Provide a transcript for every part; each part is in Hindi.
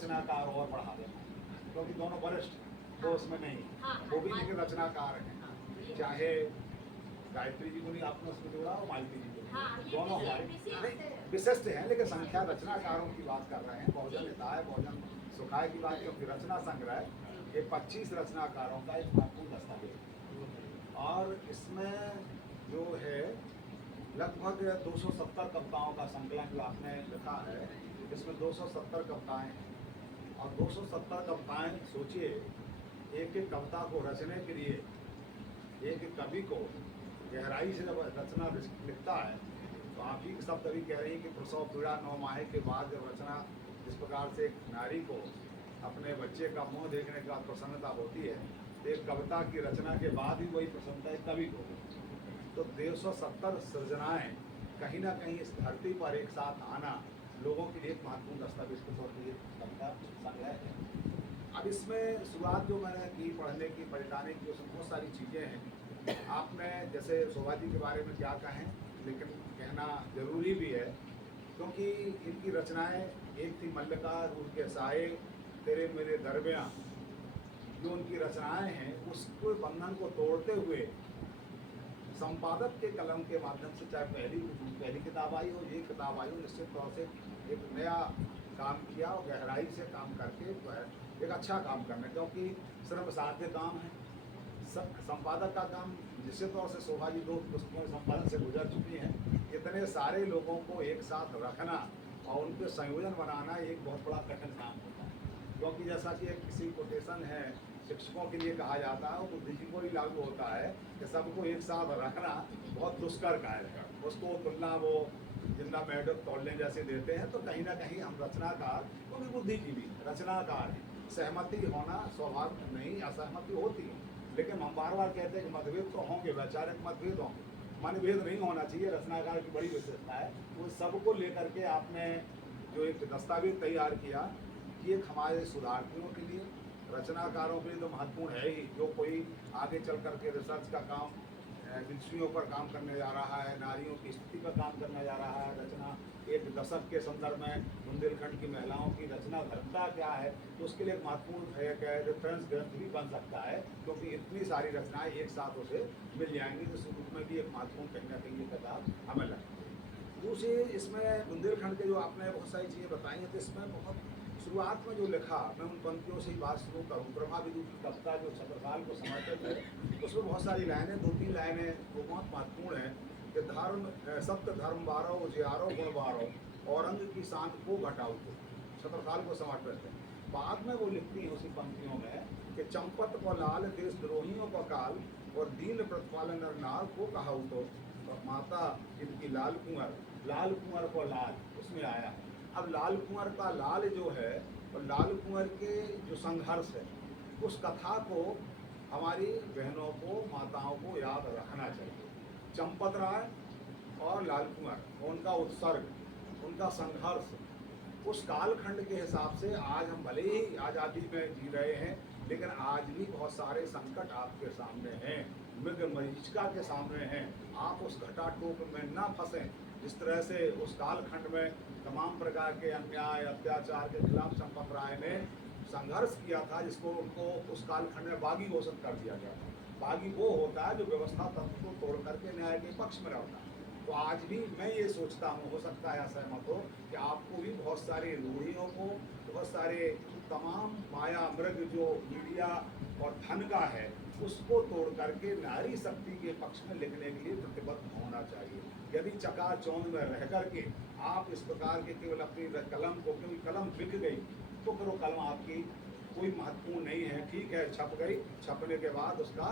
रचनाकार और बढ़ा देना, क्योंकि दोनों वरिष्ठ वो उसमें नहीं, वो भी लेकिन रचनाकार हैं। चाहे गायत्री जी को नहीं आपने उसमें जोड़ा और मालती जी को नहीं, दोनों हमारे विशिष्ट हैं, लेकिन संख्या रचनाकारों की बात कर रहे हैं। बहुजन हिताय बहुजन सुखाय की बात, क्योंकि रचना संग्रह ये 25 रचनाकारों का एक महत्वपूर्ण दस्तावेज, और इसमें जो है लगभग 270 कविताओं का संकलन जो आपने लिखा है, इसमें 270 कविताएं हैं। और 270 कविताएं सोचिए, एक एक कविता को रचने के लिए एक एक कवि को गहराई से जब रचना लिखता है, तो आप ही शब्द अभी कह रही हैं कि प्रसव पीड़ा 9 माह के बाद जब रचना, जिस प्रकार से एक नारी को अपने बच्चे का मुंह देखने के बाद प्रसन्नता होती है, एक कविता की रचना के बाद ही वही प्रसन्नता एक कवि को। तो 270 सृजनाएं कहीं ना कहीं इस धरती पर एक साथ आना लोगों के लिए एक महत्वपूर्ण दस्तावेज के तौर पर ये कविता संग्रह है। अब इसमें शुरुआत जो मैंने की पढ़ने की पलटाने की, उसमें बहुत सारी चीज़ें हैं। आपने जैसे शोभा जी के बारे में क्या कहें, लेकिन कहना जरूरी भी है, क्योंकि इनकी रचनाएं, एक थी मल्लिका रूह के साए तेरे मेरे दरमियाँ, जो उनकी रचनाएं हैं उसको बंधन को तोड़ते हुए संपादक के कलम के माध्यम से, चाहे पहली किताब आई हो, ये किताब आई हो, निश्चित तौर से एक नया काम किया और गहराई से काम करके एक अच्छा काम करना, क्योंकि श्रम साध्य काम है। संपादक का काम, निश्चित तौर से शोभा जी 2 पुस्तकों के संपादन से गुजर चुकी हैं। इतने सारे लोगों को एक साथ रखना और उनके संयोजन बनाना एक बहुत बड़ा कठिन काम होता है, क्योंकि जैसा कि एक किसी कोटेशन है शिक्षकों के लिए कहा जाता है, वो बुद्धिजीवी को ही लागू होता है कि सबको एक साथ रखना बहुत दुष्कर कार्य है। उसको तुलना वो जिंदा मेढक तोड़ने जैसे देते हैं। तो कहीं ना कहीं हम रचनाकार, क्योंकि बुद्धिजीवी रचनाकार हैं, सहमति होना स्वाभाविक नहीं, असहमति होती है, लेकिन हम बार बार कहते हैं कि मतभेद तो होंगे, वैचारिक मतभेद होंगे, मनभेद नहीं होना चाहिए। रचनाकार की बड़ी विशेषता है, वो सबको लेकर के आपने जो एक दस्तावेज तैयार किया, ये एक हमारे सुधार्थियों के लिए, रचनाकारों के लिए तो महत्वपूर्ण है ही। जो कोई आगे चल करके रिसर्च का काम, विषयों पर काम करने जा रहा है, नारियों की स्थिति पर काम करने जा रहा है, रचना एक दशक के संदर्भ में बुंदेलखंड की महिलाओं की रचना धर्मता क्या है, तो उसके लिए एक महत्वपूर्ण है कि रेफरेंस ग्रंथ भी बन सकता है, क्योंकि इतनी सारी रचनाएं एक साथ उसे मिल जाएंगी। तो इस रूप में भी एक महत्वपूर्ण कहीं ना कहीं ये किताब हमें लगती है। दूसरी, इसमें बुंदेलखंड के जो आपने बहुत सारी चीज़ें बताई हैं, तो इसमें बहुत शुरुआत में जो लिखा, मैं उन पंक्तियों से ही बात शुरू करूँ। ब्रह्मा विदुर की कविता जो छत्रसाल को समर्पित है, उसमें बहुत सारी लाइनें, 2-3 लाइनें वो बहुत महत्वपूर्ण हैं कि धर्म सत्य धर्म बारो उजियारो गुण बारो और अंग की शान को घटाओ, को छत्रसाल को समर्पित है। बाद में वो लिखती हैं उसी पंक्तियों में कि चंपत को लाल देशद्रोहियों का काल और दीन प्रतिपालन नर नार को कहा तो माता इनकी लाल कुंवर को लाल उसमें आया। अब लाल कुंवर का लाल जो है, और लाल कुंवर के जो संघर्ष है, उस कथा को हमारी बहनों को, माताओं को याद रखना चाहिए। चंपत राय और लाल कुंवर, उनका उत्सर्ग, उनका संघर्ष, उस कालखंड के हिसाब से आज हम भले ही आज़ादी में जी रहे हैं, लेकिन आज भी बहुत सारे संकट आपके सामने हैं, मृग मरीचिका के सामने हैं। आप उस घटाटोप में ना फंसें। जिस तरह से उस कालखंड में तमाम प्रकार के अन्याय अत्याचार के खिलाफ चंपत राय ने संघर्ष किया था, जिसको उनको उस कालखंड में बागी घोषित कर दिया गया था। बागी वो होता है जो व्यवस्था तंत्र को तोड़ करके न्याय के पक्ष में रहता है। तो आज भी मैं ये सोचता हूँ, हो सकता है असहमत हो, कि आपको भी बहुत सारी रूढ़ियों को, बहुत सारे तमाम माया मृग जो मीडिया और धन का है, उसको तोड़ करके नारी शक्ति के पक्ष में लिखने के लिए प्रतिबद्ध होना चाहिए। यदि चकाचौंध में रह करके आप इस प्रकार के केवल अपनी कलम को, क्योंकि कलम बिक गई तो फिर वो कलम आपकी कोई महत्वपूर्ण नहीं है। ठीक है, छप गई, छपने के बाद उसका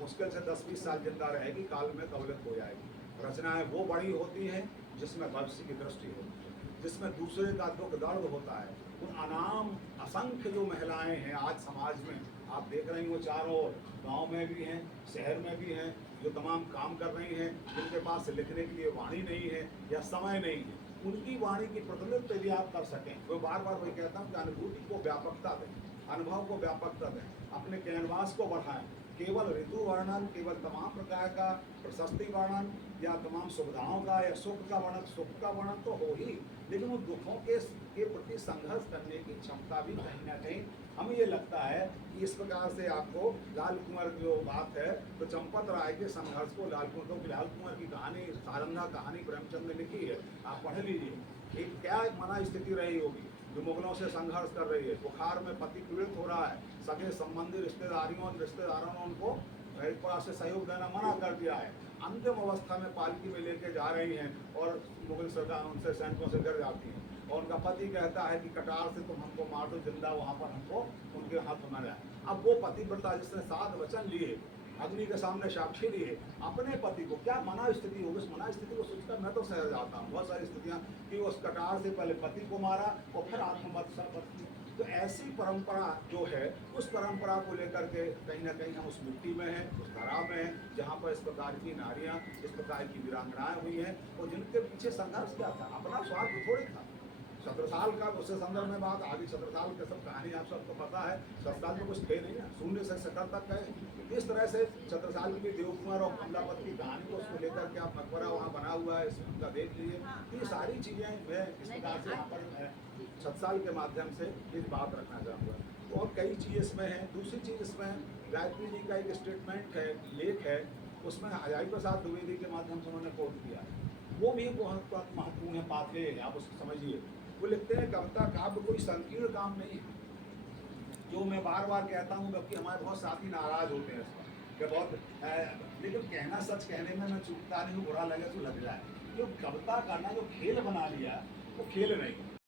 मुश्किल से 10-20 साल जिंदा रहेगी, काल में कवलित हो जाएगी। रचनाएं वो बड़ी होती हैं जिसमें भविष्य की दृष्टि होती है, जिसमें दूसरे का दुख दर्द होता है। उन अनाम असंख्य जो महिलाएं हैं आज समाज में, आप देख रही हो, चारों गांव में भी हैं, शहर में भी हैं, जो तमाम काम कर रही हैं, जिनके पास लिखने के लिए वाणी नहीं है या समय नहीं है, उनकी वाणी की प्रतिनिधित्व यदि आप कर सकें। वो बार बार वही कहता हूँ कि अनुभूति को व्यापकता दें, अनुभव को व्यापकता दें, अपने कैनवास को बढ़ाएं, केवल ऋतु वर्णन, केवल तमाम प्रकार का प्रशस्ति वर्णन या तमाम सुविधाओं का या सुख का वर्णन तो हो ही, लेकिन वो दुखों के प्रति संघर्ष करने की क्षमता भी कहीं ना कहीं हमें ये लगता है कि इस प्रकार से आपको लाल कुंवर जो बात है, तो चंपत राय के संघर्ष को लाल कुंवर की कहानी, सारंगा कहानी प्रेमचंद ने लिखी है, आप पढ़ लीजिए। एक क्या मना स्थिति रही होगी जो मुगलों से संघर्ष कर रही है, बुखार में पति पीड़ित हो रहा है, सगे संबंधी रिश्तेदारों ने उनको एक प्रकार से सहयोग देना मना कर दिया है, अंतिम अवस्था में पालकी में लेके जा रही हैं और मुगल सरकार उनसे सैनिकों से डर जाती हैं और उनका पति कहता है कि कटार से तुम हमको मार दो, जिंदा वहाँ पर हमको उनके हाथ न जाए। अब वो पतिव्रता जिसने 7 वचन लिए, अग्नि के सामने साक्षी लिए, अपने पति को क्या मना स्थिति होगी, उस मना स्थिति को सोचकर मैं तो सहज जाता हूँ। बहुत सारी स्थितियाँ कि उस कटार से पहले पति को मारा और फिर आत्महत्या। तो ऐसी परंपरा जो है, उस परंपरा को लेकर के कहीं ना कहीं हम उस मिट्टी में हैं, उस धरा में हैं, जहाँ पर इस प्रकार की नारियाँ, इस प्रकार की वीरांगनाएं हुई हैं और जिनके पीछे संघर्ष क्या था, अपना स्वार्थ थोड़ी था। छत्रसाल का उससे संदर्भ में बात आगे, छत्रसाल के सब कहानी आप सबको पता है, छत्रसाल में कुछ थे नहीं है, शून्य से शिखर तक गए। इस तरह से छत्रसाल की देवकुमार और कमलापत की कहानी को उसको लेकर के आप मकबरा वहाँ बना हुआ है, इसमें उनका देख लीजिए। ये सारी चीज़ें मैं इस प्रकार से यहाँ पर छत्रसाल के माध्यम से इस बात रखना चाहूँगा। तो और कई चीज़ इसमें हैं। दूसरी चीज़ इसमें गायत्री जी का एक स्टेटमेंट है, लेख है, उसमें हजारी प्रसाद द्विवेदी के माध्यम से उन्होंने कोट किया है, वो भी बहुत महत्वपूर्ण है, बात है, आप उसको समझिए। वो लिखते हैं कविता काव्य कोई संकीर्ण काम नहीं है, जो मैं बार बार कहता हूँ, जबकि हमारे बहुत साथी नाराज होते हैं इस पर कि बहुत लेकिन कहना सच कहने में मैं चूकता नहीं हूँ, बुरा लगे तो लग जाए। जो कविता करना जो खेल बना लिया वो खेल नहीं,